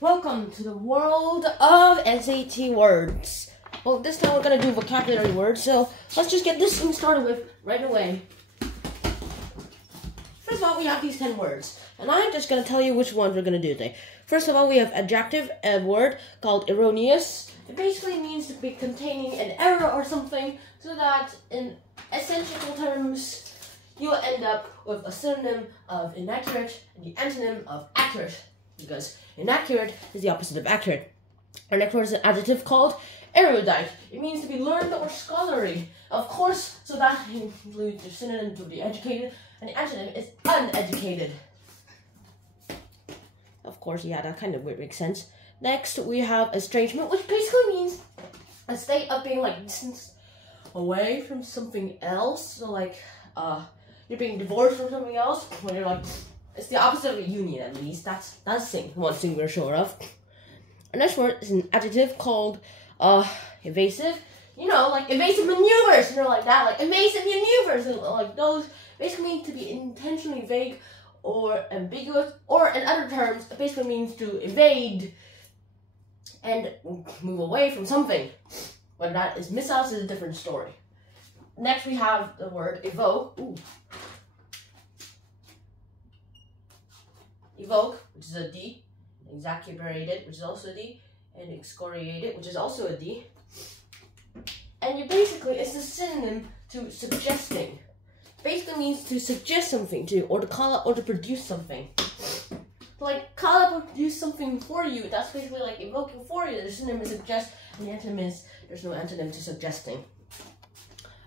Welcome to the world of SAT words. Well, this time we're going to do vocabulary words, so let's just get this thing started with right away. First of all, we have these 10 words, and I'm just going to tell you which ones we're going to do today. First of all, we have adjective, a word called erroneous. It basically means to be containing an error or something, so that in essential terms, you'll end up with a synonym of inaccurate and the antonym of accurate, because inaccurate is the opposite of accurate. Our next word is an adjective called erudite. It means to be learned or scholarly. Of course, so that includes the synonym to be educated, and the antonym is uneducated. Of course, yeah, that kind of makes sense. Next, we have estrangement, which basically means a state of being like distance away from something else. So like, you're being divorced from something else, when you're like, it's the opposite of a union, at least. That's one thing we're sure of. Our next word is an adjective called evasive. You know, like evasive maneuvers, you know, like that, like evasive maneuvers, and like those basically mean to be intentionally vague or ambiguous, or in other terms, it basically means to evade and move away from something. Whether that is missiles is a different story. Next, we have the word evoke. Evoke, which is a D. Exacerbated, which is also a D. And excoriated, which is also a D. And you basically, it's a synonym to suggesting. Basically means to suggest something to, or to call up, or to produce something. Like, call up or produce something for you. That's basically like evoking for you. The synonym is suggest, and the antonym is, there's no antonym to suggesting.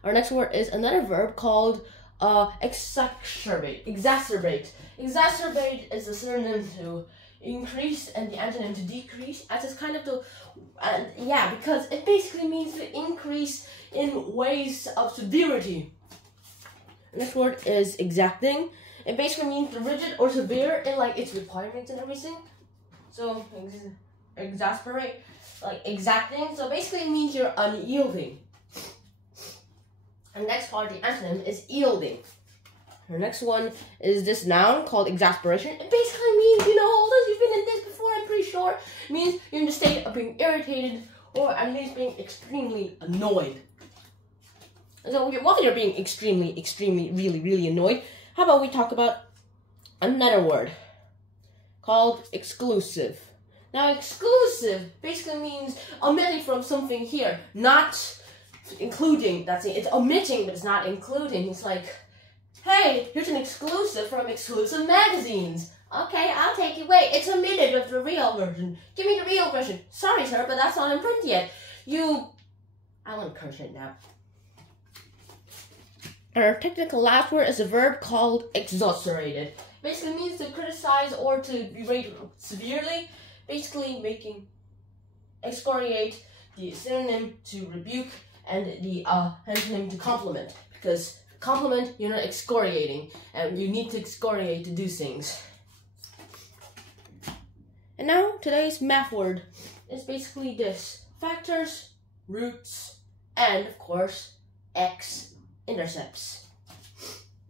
Our next word is another verb called exacerbate. Exacerbate is a synonym to increase and the antonym to decrease. As it's kind of the, because it basically means to increase in ways of severity. The next word is exacting. It basically means rigid or severe in like its requirements and everything. So exasperate, like exacting. So basically it means you're unyielding. And next part, the antonym is yielding. The next one is this noun called exasperation. It basically means, you know, although you've been in this before, I'm pretty sure, it means you're in the state of being irritated or at least being extremely annoyed. So while you're being extremely, really annoyed, how about we talk about another word called exclusive. Now, exclusive basically means omitting from something here, not including. That's it. It's omitting, but it's not including. It's like, hey, here's an exclusive from exclusive magazines. Okay, I'll take it. Wait, it's omitted with the real version. Give me the real version. Sorry, sir, but that's not in print yet. I want to curse it now. Our technical last word is a verb called exasperated. Basically means to criticize or to berate severely. Basically making excoriate the synonym to rebuke and the antonym to compliment. Because compliment, you're not excoriating, and you need to excoriate to do things. And now, today's math word is basically this: factors, roots, and, of course, x-intercepts.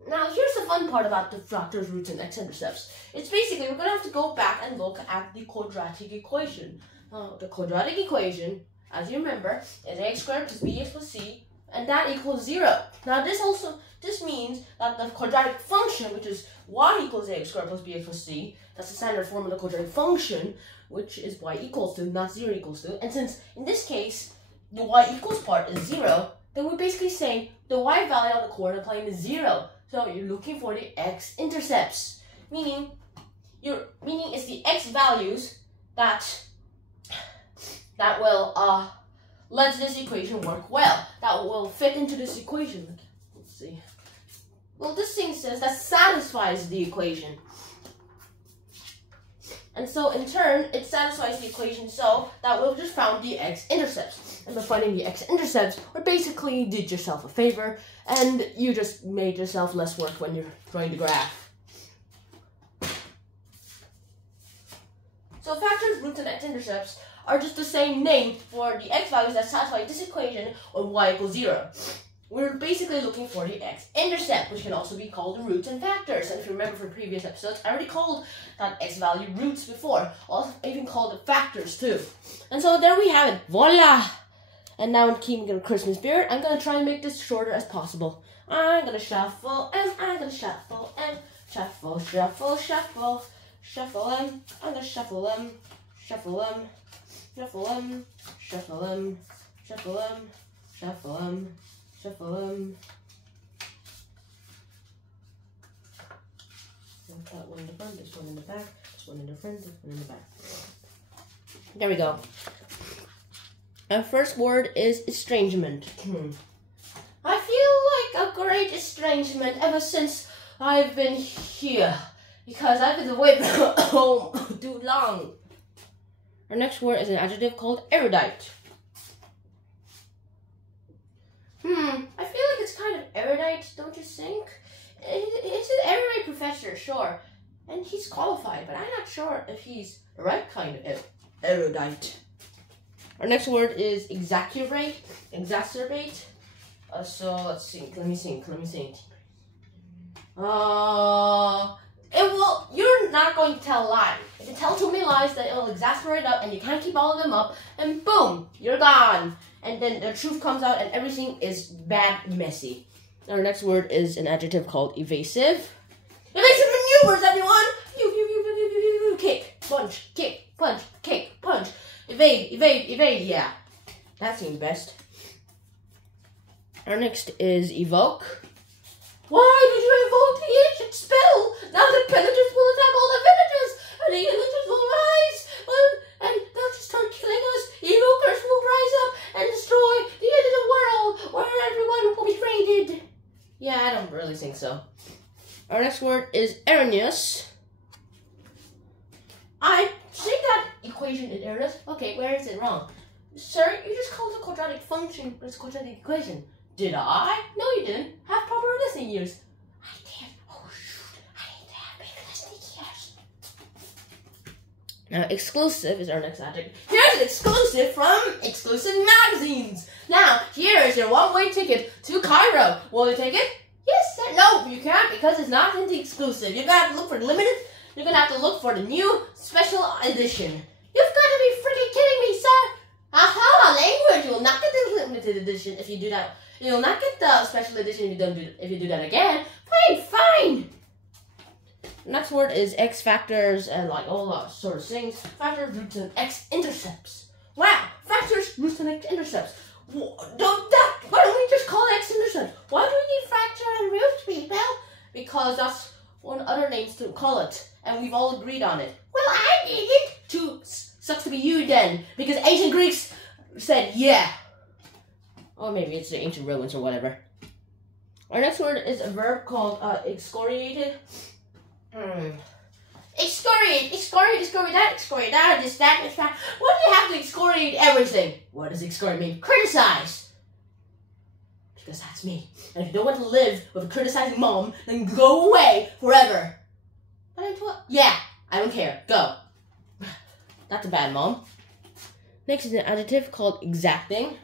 Now, here's the fun part about the factors, roots, and x-intercepts. It's basically, we're going to have to go back and look at the quadratic equation. The quadratic equation, as you remember, is ax squared plus bx plus c, and that equals 0. Now, this means that the quadratic function, which is y equals ax squared plus bx plus c, that's the standard form of the quadratic function, which is y equals to, not 0 equals to. And since, in this case, the y equals part is 0, then we're basically saying the y value on the coordinate plane is 0. So you're looking for the x-intercepts, meaning it's the x values that will let this equation work well. That will fit into this equation. Let's see. Well, this thing says that satisfies the equation. And so, in turn, it satisfies the equation so that we've just found the x-intercepts. And by finding the x-intercepts, we basically did yourself a favor, and you just made yourself less work when you're drawing the graph. So factors, roots, and x-intercepts are just the same name for the x values that satisfy this equation when y equals 0. we're basically looking for the x-intercept, which can also be called roots and factors. And if you remember from previous episodes, I already called that x-value roots before. Also even called it factors too. And so there we have it. Voila! And now in keeping the Christmas spirit, I'm going to try and make this shorter as possible. I'm going to shuffle, and I'm going to shuffle, and shuffle, shuffle, shuffle, shuffle them. I'm going to shuffle them, shuffle them, shuffle them, shuffle them, shuffle them, shuffle them, shuffle them. That one in the front, this one in the back, this one in the front, this one in the back. There we go. Our first word is estrangement. I feel like a great estrangement ever since I've been here, because I've been away from home too long. Our next word is an adjective called erudite. I feel like it's kind of erudite, don't you think? It's an erudite professor, sure, and he's qualified, but I'm not sure if he's the right kind of erudite. Our next word is exacerbate. So let's think. Let me think. You're not going to tell a lie. If you tell too many lies, then it'll exasperate up, and you can't keep all of them up, and boom, you're gone. And then the truth comes out, and everything is bad, messy. Our next word is an adjective called evasive. Evasive maneuvers, everyone. Kick, punch, kick, punch, kick, punch. Evade, yeah. That seems best. Our next is evoke. Why did you evoke the ancient spell? Now the predators will attack all the villagers, and the villagers will rise, and they'll just start killing us. Evokers will rise up and destroy the end of the world, where everyone will be raided. Yeah, I don't really think so. Our next word is erroneous. I think that equation is erroneous. Okay, where is it wrong? Sir, you just called it a quadratic function, but it's a quadratic equation. Did I? No, you didn't. Have proper listening ears. I did. Oh, shoot. I need to have big listening ears. Now, exclusive is our next adjective. Here's an exclusive from Exclusive Magazines. Now, here is your one-way ticket to Cairo. Will you take it? Yes, sir. No, you can't, because it's not in the exclusive. You're going to have to look for the limited. You're going to have to look for the new special edition. You've got to be freaking kidding me, sir. Aha, language. You will not get the limited edition if you do that. You will not get the special edition if you do that again. Fine. Next word is X factors and like all that sort of things. Factors, roots, and X intercepts. Wow, factors, roots, and X intercepts. Why don't we just call it X intercept? Why do we need factor and roots, people? Because that's one other names to call it, and we've all agreed on it. Well, I didn't. Sucks to be you then, because ancient Greeks said yeah. Or maybe it's the ancient Romans or whatever. Our next word is a verb called excoriated. Excoriate, this, that. Why do you have to excoriate everything? What does excoriate mean? Criticize. Because that's me. And if you don't want to live with a criticizing mom, then go away forever. Yeah, I don't care. Go. That's a bad mom. Next is an adjective called exacting.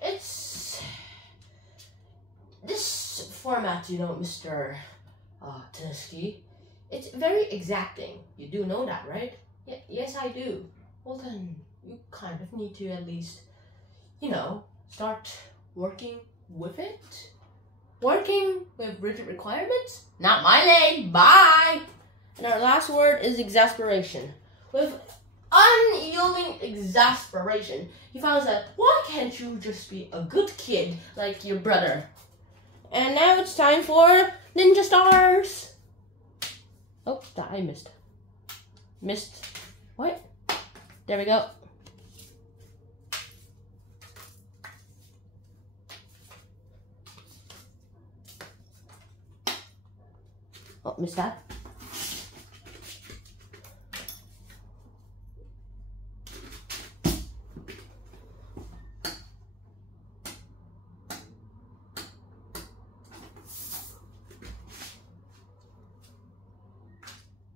It's this format, Mr. Tedeschi. It's very exacting. You do know that, right? Yes, I do. Well, then you kind of need to at least, start working with it. Working with rigid requirements? Not my lane. Bye. And our last word is exasperation. With unyielding exasperation, he finds out, why can't you just be a good kid like your brother? And now it's time for Ninja Stars. Oh, that I missed. What? There we go. Oh, missed that.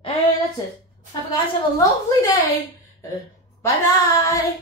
And that's it. Hope you guys have a lovely day. Bye-bye.